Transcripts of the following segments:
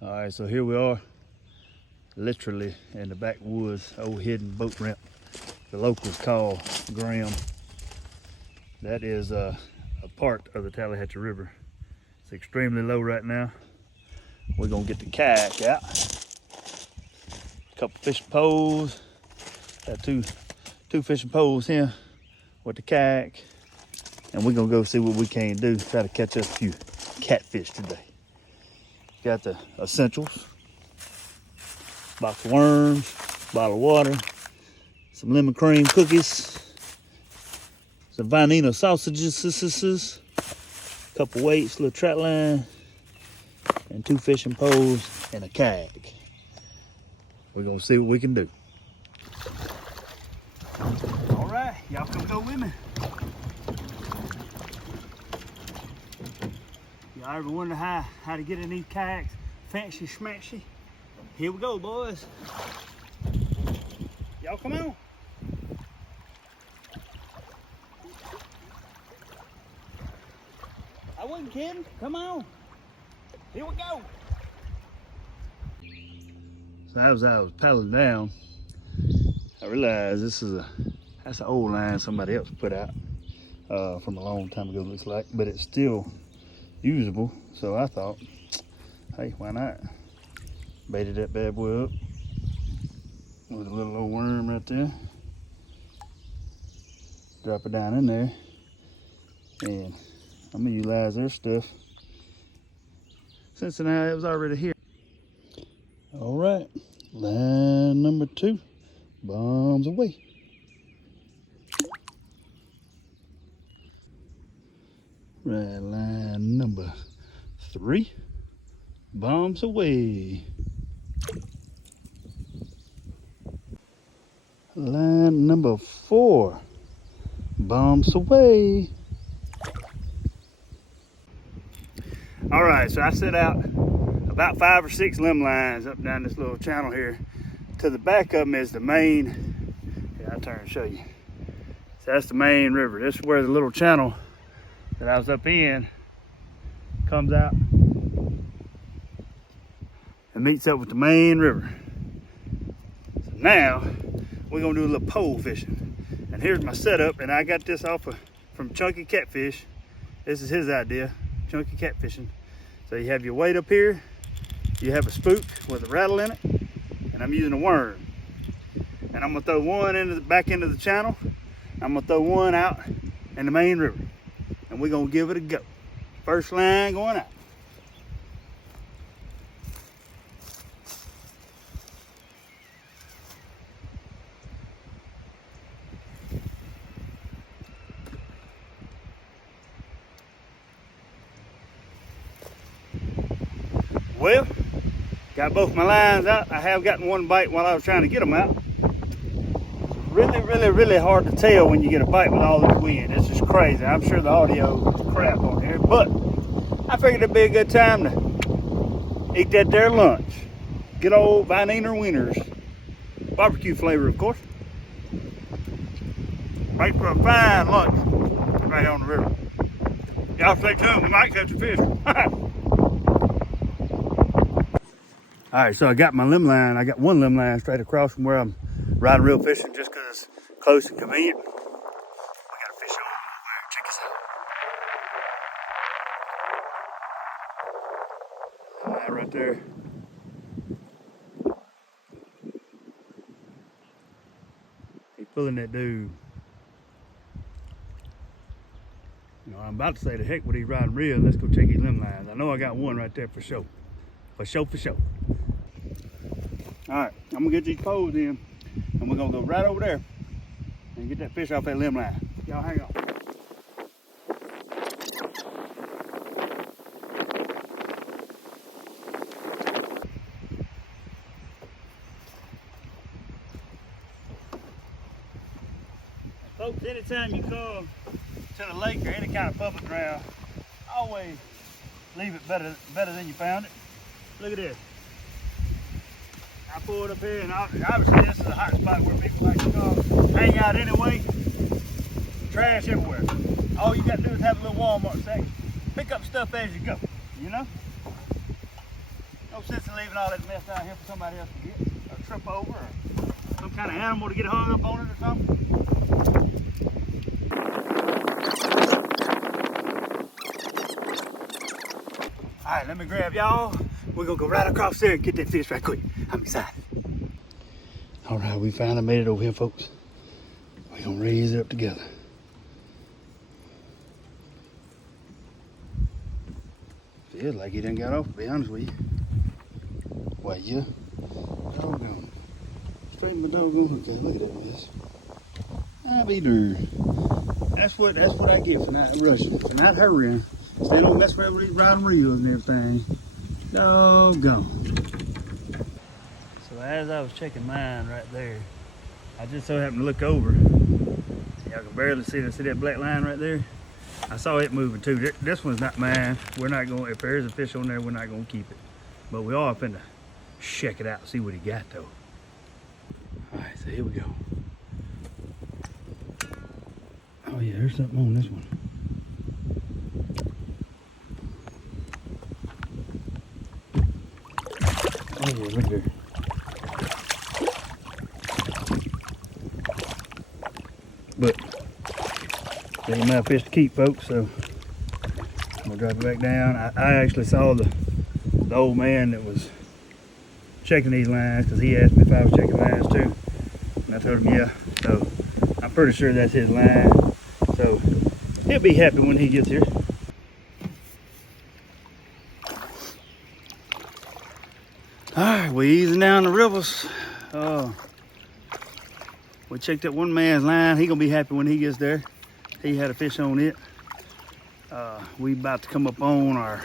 All right, so here we are, literally in the backwoods, old hidden boat ramp. The locals call Graham. That is a part of the Tallahatchie River. It's extremely low right now. We're gonna get the kayak out. A couple fishing poles. Got two fishing poles here with the kayak. And we're gonna go see what we can do, try to catch us a few catfish today. Got the essentials: box of worms, bottle of water, some lemon cream cookies, some vanilla sausages, a couple weights, little trap line, and two fishing poles and a kayak. We're gonna see what we can do. All right, y'all come go with me. Y'all ever wonder how to get in these kayaks fancy schmancy? Here we go, boys. Y'all come on. I wasn't kidding. Come on. Here we go. So as I was paddling down, I realized that's an old line somebody else put out from a long time ago, looks like, but it's still usable. So I thought, hey, why not? Baited that bad boy up with a little old worm right there. Drop it down in there, and I'm gonna utilize their stuff since now it was already here. All right, line number 2, bombs away. Right, line number 3, bombs away. Line number 4, bombs away. All right, so I set out about 5 or 6 limb lines up down this little channel here. To the back of them is the main, I'll turn and show you. So that's the main river. This is where the little channel that I was up in comes out and meets up with the main river. So now we're gonna do a little pole fishing. And here's my setup, and I got this from Chunky Catfish. This is his idea, Chunky Catfishing. So you have your weight up here, you have a spook with a rattle in it, and I'm using a worm. And I'm gonna throw one back into the channel. I'm gonna throw one out in the main river, and we're gonna give it a go. First line going out. Well, got both my lines out. I have gotten one bite while I was trying to get them out. Really hard to tell when you get a bite with all this wind. It's just crazy. I'm sure the audio is crap on here, but I figured it'd be a good time to eat that there lunch. Good old Vaniner wieners. Barbecue flavor, of course. Right for a fine lunch right here on the river. Y'all stay tuned. We might catch a fish. All right, so I got my limb line. I got one limb line straight across from where I'm riding reel fishing, just because it's close and convenient. I got a fish on there. Check this out. Right there. He's pulling that dude. You know, I'm about to say the heck with these riding reel. Let's go check these limb lines. I know I got one right there for sure. For sure. All right, I'm gonna get these poles in, and we're gonna go right over there and get that fish off that limb line. Y'all hang on. Folks, anytime you come to the lake or any kind of public ground, always leave it better than you found it. Look at this. I pulled up here, and obviously this is a hot spot where people like to come hang out anyway. Trash everywhere. All you got to do is have a little Walmart section. Pick up stuff as you go, you know? No sense in leaving all that mess out here for somebody else to get, or trip over, or some kind of animal to get hung up on it or something. All right, let me grab y'all. We're gonna go right across there and get that fish right quick. I'm excited. All right, we finally made it over here, folks. We're gonna raise it up together. Feels like he done got off, to be honest with you. Why, yeah. Doggone. Straighten my doggone hook out. Look at that mess. I'll be there. That's what I get for not rushing, for not hurrying. So they don't mess around with these riding reels and everything. Doggone. So as I was checking mine right there, I just so happened to look over. Y'all can barely see that black line right there? I saw it moving too. This one's not mine. We're not going, if there's a fish on there, we're not going to keep it. But we are finna check it out, see what he got though. All right, so here we go. Oh yeah, there's something on this one. Oh yeah, look there. But they ain't my fish to keep, folks, so I'm gonna drop it back down. I actually saw the old man that was checking these lines, because he asked me if I was checking lines too. And I told him yeah. So I'm pretty sure that's his line. So he'll be happy when he gets here. Alright, we're easing down the rivers. We checked that one man's line. He gonna be happy when he gets there. He had a fish on it. We about to come up on our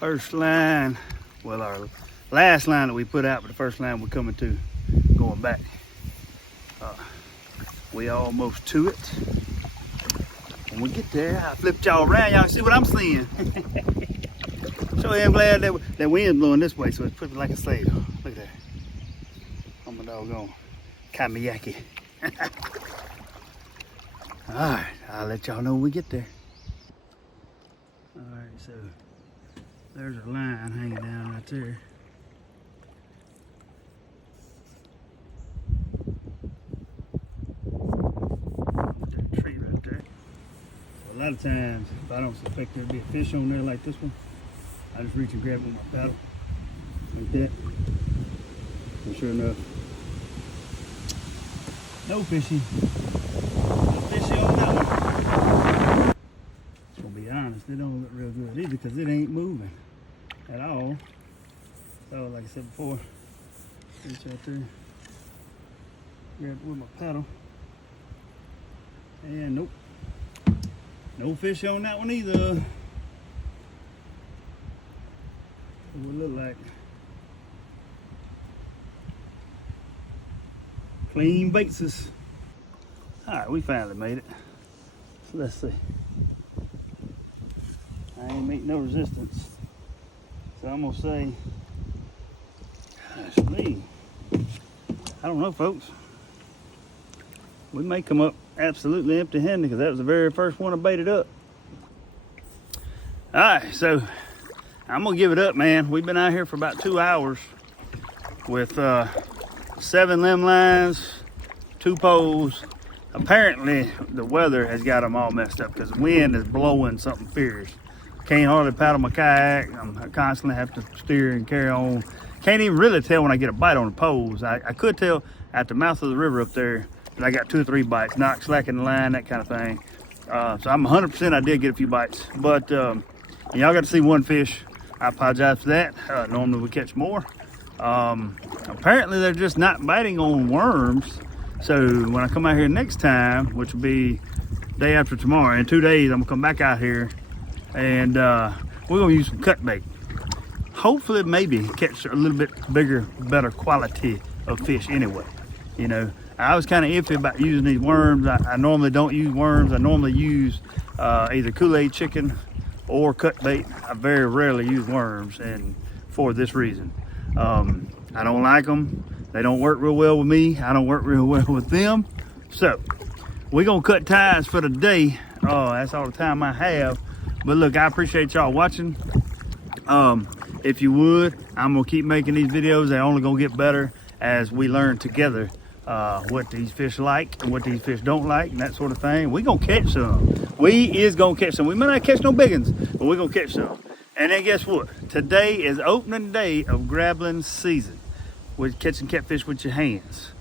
first line. Well, our last line that we put out, but the first line we're coming to, going back. We almost to it. When we get there, I flipped y'all around. Y'all can see what I'm seeing. So I'm glad that wind's blowing this way, so it's pretty like a sail. Look at that. Oh my doggone Kayak. All right, I'll let y'all know when we get there. All right, so there's a line hanging down right there. That tree right there. So a lot of times, if I don't suspect there'd be a fish on there like this one, I just reach and grab it with my paddle, like that. And sure enough, no fishy. No fishy on that one. To be honest, it don't look real good either, because it ain't moving at all. So like I said before, reach out there, grab it with my paddle, and nope, no fish on that one either. It would look like clean bases. All right, we finally made it. So let's see. I ain't meeting no resistance. So I'm gonna say, gosh me, I don't know, folks. We may come up absolutely empty-handed, because that was the very first one I baited up. All right, so I'm gonna give it up, man. We've been out here for about 2 hours with 7 limb lines, 2 poles. Apparently the weather has got them all messed up, because the wind is blowing something fierce. Can't hardly paddle my kayak. I constantly have to steer and carry on. Can't even really tell when I get a bite on the poles. I could tell at the mouth of the river up there that I got 2 or 3 bites, not slacking the line, that kind of thing. So I'm 100% I did get a few bites, but y'all got to see one fish. I apologize for that. Normally we catch more. Apparently they're just not biting on worms. So when I come out here next time, which will be day after tomorrow, in 2 days, I'm gonna come back out here and we're gonna use some cut bait. Hopefully maybe catch a little bit bigger, better quality of fish anyway. You know, I was kind of iffy about using these worms. I normally don't use worms. I normally use either Kool-Aid chicken or cut bait. I very rarely use worms, and for this reason. I don't like them. They don't work real well with me. I don't work real well with them. So we're gonna cut ties for the day. That's all the time I have. But look, I appreciate y'all watching. if you would. I'm gonna keep making these videos. They're only gonna get better as we learn together what these fish like and what these fish don't like and that sort of thing. We gonna catch some. We is gonna catch some. We may not catch no big ones, but we gonna catch some. And then guess what? Today is opening day of grappling season with catching catfish with your hands.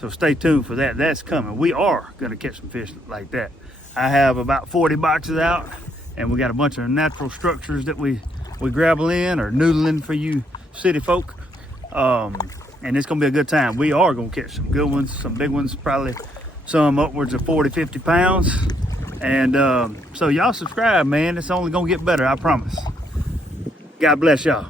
So stay tuned for that. That's coming. We are gonna catch some fish like that. I have about 40 boxes out, and we got a bunch of natural structures that we grapple in or noodling for you city folk. And it's gonna be a good time. We are gonna catch some good ones, some big ones, probably some upwards of 40, 50 pounds. And so y'all subscribe, man. It's only gonna get better, I promise. God bless y'all.